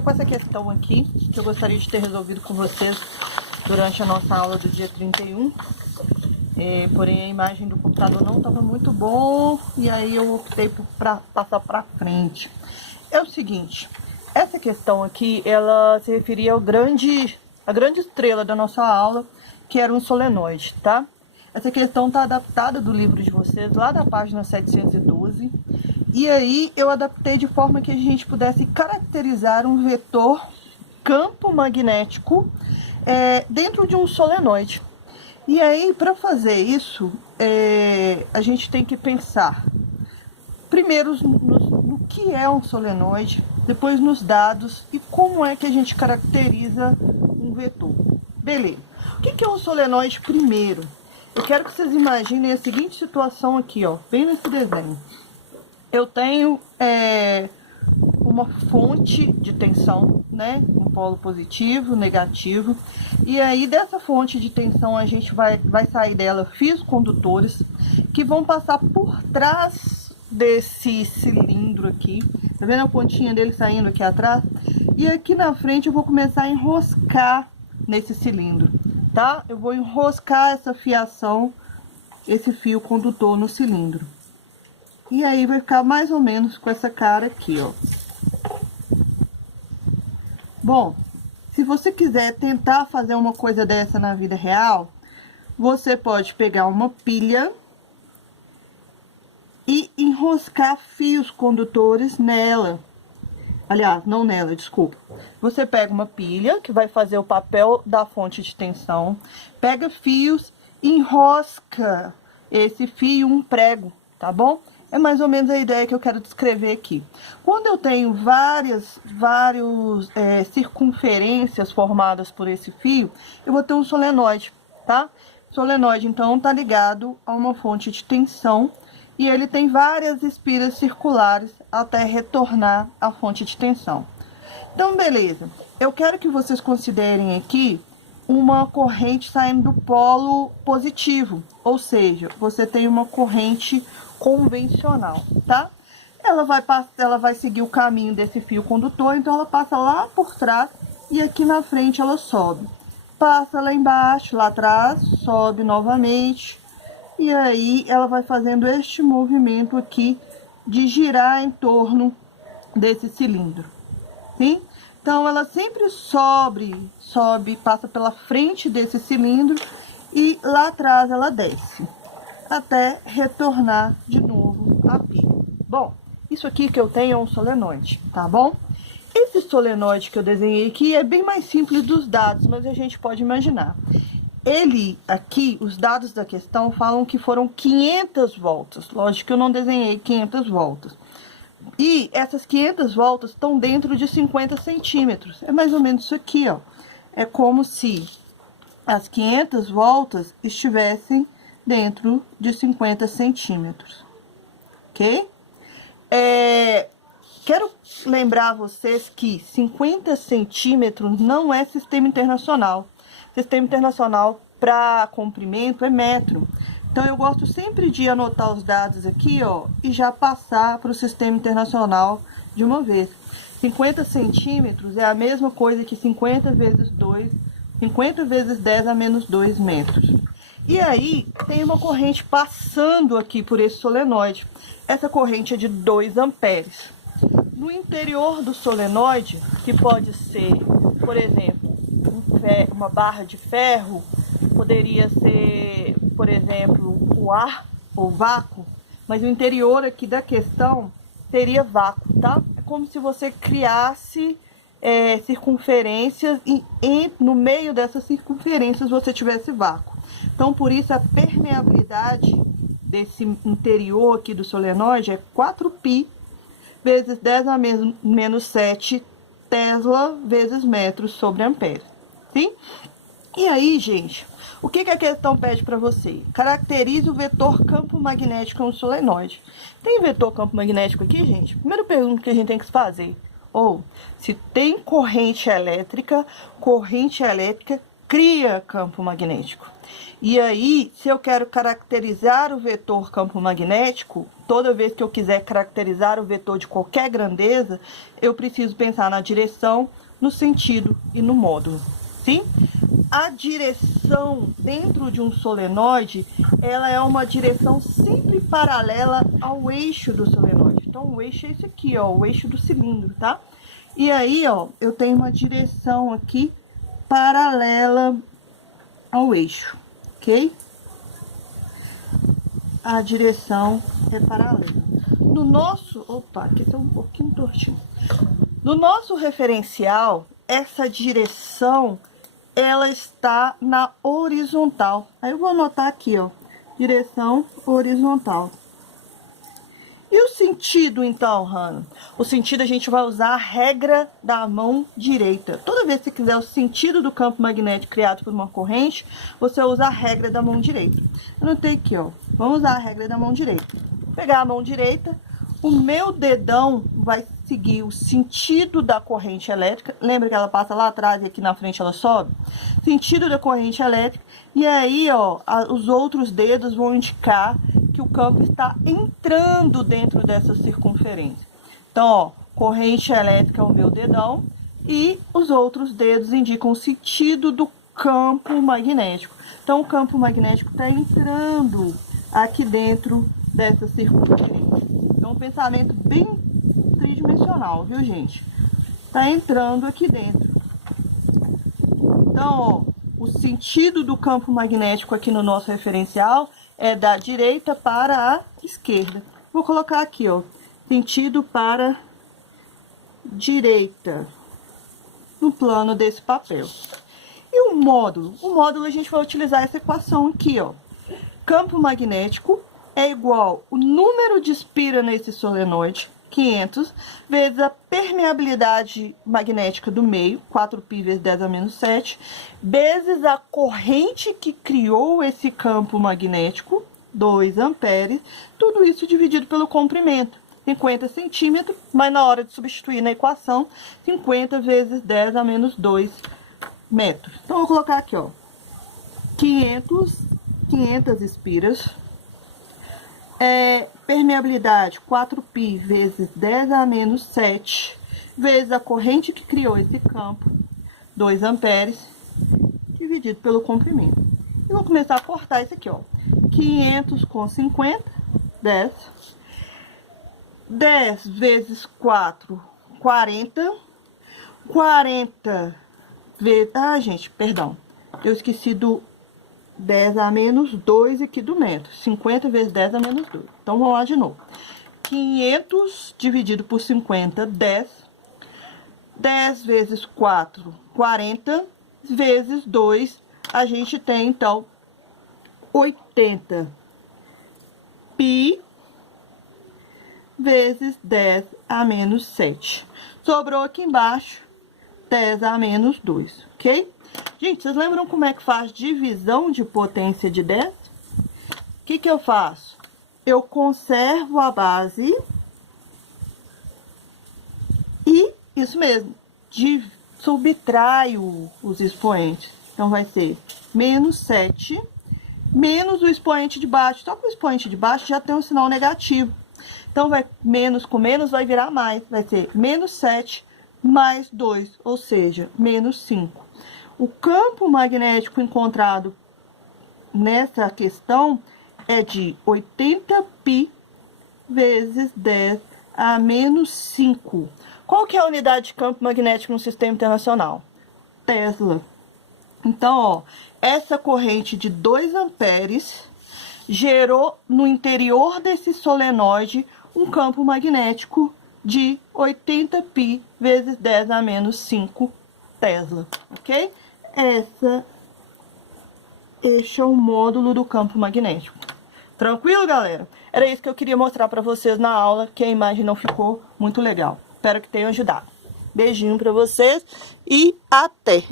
tô com essa questão aqui, que eu gostaria de ter resolvido com vocês durante a nossa aula do dia 31. Porém, a imagem do computador não estava muito bom, e aí eu optei por passar para frente. É o seguinte, essa questão aqui, ela se referia à grande estrela da nossa aula, que era um solenoide, tá? Essa questão está adaptada do livro de vocês, lá da página 712. E aí eu adaptei de forma que a gente pudesse caracterizar um vetor campo magnético dentro de um solenoide. E aí, para fazer isso, a gente tem que pensar primeiro no que é um solenoide, depois nos dados e como é que a gente caracteriza um vetor. Beleza. O que é um solenoide primeiro? Eu quero que vocês imaginem a seguinte situação aqui, ó, bem nesse desenho. Eu tenho uma fonte de tensão, né? Um polo positivo, negativo. E aí, dessa fonte de tensão, a gente vai sair dela fios condutores que vão passar por trás desse cilindro aqui. Tá vendo a pontinha dele saindo aqui atrás? E aqui na frente eu vou começar a enroscar nesse cilindro, tá? Eu vou enroscar essa fiação, esse fio condutor no cilindro. E aí vai ficar mais ou menos com essa cara aqui, ó. Bom, se você quiser tentar fazer uma coisa dessa na vida real, você pode pegar uma pilha e enroscar fios condutores nela. Aliás, não nela, desculpa. Você pega uma pilha, que vai fazer o papel da fonte de tensão, pega fios e enrosca esse fio em um prego, tá bom? É mais ou menos a ideia que eu quero descrever aqui. Quando eu tenho várias circunferências formadas por esse fio, eu vou ter um solenoide, tá? Solenoide, então, tá ligado a uma fonte de tensão e ele tem várias espiras circulares até retornar à fonte de tensão. Então, beleza. Eu quero que vocês considerem aqui uma corrente saindo do polo positivo, ou seja, você tem uma corrente convencional, tá? Ela vai seguir o caminho desse fio condutor, então ela passa lá por trás e aqui na frente ela sobe. Passa lá embaixo, lá atrás, sobe novamente. E aí ela vai fazendo este movimento aqui de girar em torno desse cilindro, sim? Então ela sempre sobe, passa pela frente desse cilindro e lá atrás ela desce, até retornar de novo a pilha. Bom, isso aqui que eu tenho é um solenoide, tá bom? Esse solenoide que eu desenhei aqui é bem mais simples dos dados, mas a gente pode imaginar. Ele aqui, os dados da questão falam que foram 500 voltas. Lógico que eu não desenhei 500 voltas. E essas 500 voltas estão dentro de 50 centímetros. É mais ou menos isso aqui, ó. É como se as 500 voltas estivessem dentro de 50 centímetros, ok? Quero lembrar vocês que 50 centímetros não é sistema internacional. Sistema internacional para comprimento é metro. Então, eu gosto sempre de anotar os dados aqui, ó, e já passar para o sistema internacional de uma vez. 50 centímetros é a mesma coisa que 50 vezes 2, 50 vezes 10 a menos 2 metros. E aí, tem uma corrente passando aqui por esse solenoide. Essa corrente é de 2 amperes. No interior do solenoide, que pode ser, por exemplo, uma barra de ferro, poderia ser, por exemplo, o ar ou vácuo, mas o interior aqui da questão teria vácuo, tá? É como se você criasse circunferências e no meio dessas circunferências você tivesse vácuo. Então, por isso, a permeabilidade desse interior aqui do solenoide é 4π vezes 10 a menos 7 Tesla vezes metros sobre ampere, sim? E aí, gente, o que a questão pede para você? Caracterize o vetor campo magnético em um solenoide. Tem vetor campo magnético aqui, gente? Primeira pergunta que a gente tem que fazer. Se tem corrente elétrica cria campo magnético. E aí, se eu quero caracterizar o vetor campo magnético, toda vez que eu quiser caracterizar o vetor de qualquer grandeza, eu preciso pensar na direção, no sentido e no módulo, sim? A direção dentro de um solenoide, ela é uma direção sempre paralela ao eixo do solenoide. Então, o eixo é esse aqui, ó, o eixo do cilindro, tá? E aí, ó, eu tenho uma direção aqui paralela ao eixo, ok? A direção é paralela. No nosso... Opa, aqui tá um pouquinho tortinho. No nosso referencial, essa direção, ela está na horizontal. Aí eu vou anotar aqui, ó, direção horizontal. E o sentido, então, Hannah? O sentido a gente vai usar a regra da mão direita. Toda vez que você quiser o sentido do campo magnético criado por uma corrente, você usa a regra da mão direita. Anotei aqui, ó. Vamos usar a regra da mão direita. Vou pegar a mão direita, o meu dedão vai seguir o sentido da corrente elétrica. Lembra que ela passa lá atrás e aqui na frente ela sobe? Sentido da corrente elétrica. E aí, ó, os outros dedos vão indicar que o campo está entrando dentro dessa circunferência. Então, ó, corrente elétrica é o meu dedão e os outros dedos indicam o sentido do campo magnético. Então, o campo magnético está entrando aqui dentro dessa circunferência. É um pensamento bem tridimensional, viu, gente? Está entrando aqui dentro. Então, ó, o sentido do campo magnético aqui no nosso referencial é da direita para a esquerda. Vou colocar aqui, ó, sentido para direita, no plano desse papel. E o módulo? O módulo a gente vai utilizar essa equação aqui, ó. Campo magnético é igual o número de espira nesse solenoide, 500, vezes a permeabilidade magnética do meio, 4π vezes 10 a menos 7, vezes a corrente que criou esse campo magnético, 2 amperes, tudo isso dividido pelo comprimento, 50 centímetros, mas na hora de substituir na equação, 50 vezes 10 a menos 2 metros. Então, eu vou colocar aqui, ó, 500 espiras, permeabilidade 4π vezes 10 a menos 7, vezes a corrente que criou esse campo, 2 amperes, dividido pelo comprimento. E vou começar a cortar isso aqui, ó. 500 com 50, 10. 10 vezes 4, 40. 40 vezes... Ah, gente, perdão. Eu esqueci do 10 a menos 2 aqui do metro. 50 vezes 10 a menos 2. Então, vamos lá de novo. 500 dividido por 50, 10. 10 vezes 4, 40. Vezes 2, a gente tem, então, 80 π vezes 10 a menos 7. Sobrou aqui embaixo 10 a menos 2, ok? Gente, vocês lembram como é que faz divisão de potência de 10? O que eu faço? Eu conservo a base e, isso mesmo, subtraio os expoentes. Então, vai ser menos 7, menos o expoente de baixo. Só que o expoente de baixo já tem um sinal negativo. Então, vai menos com menos vai virar mais. Vai ser menos 7 mais 2, ou seja, menos 5. O campo magnético encontrado nessa questão é de 80 π vezes 10 a menos 5. Qual que é a unidade de campo magnético no sistema internacional? Tesla. Então, ó, essa corrente de 2 amperes gerou no interior desse solenoide um campo magnético de 80 π vezes 10 a menos 5 Tesla, ok? Este é o módulo do campo magnético. Tranquilo, galera? Era isso que eu queria mostrar pra vocês na aula, que a imagem não ficou muito legal. Espero que tenha ajudado. Beijinho pra vocês e até!